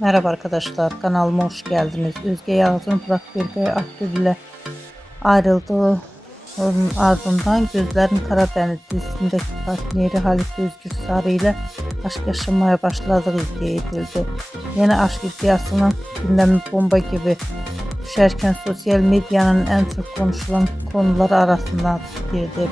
Merhaba arkadaşlar, kanalıma hoş geldiniz. Özge Yağız'ın Burak Birgay Akgül ile ayrıldığı ardından Gözlerin Karadeniz dizisindeki partneri Halit Özgür Sarı ile aşk yaşamaya başladığı iddia edildi. Yeni aşk iddiasının gündemi bomba gibi düşerken sosyal medyanın en çok konuşulan konuları arasında girdi.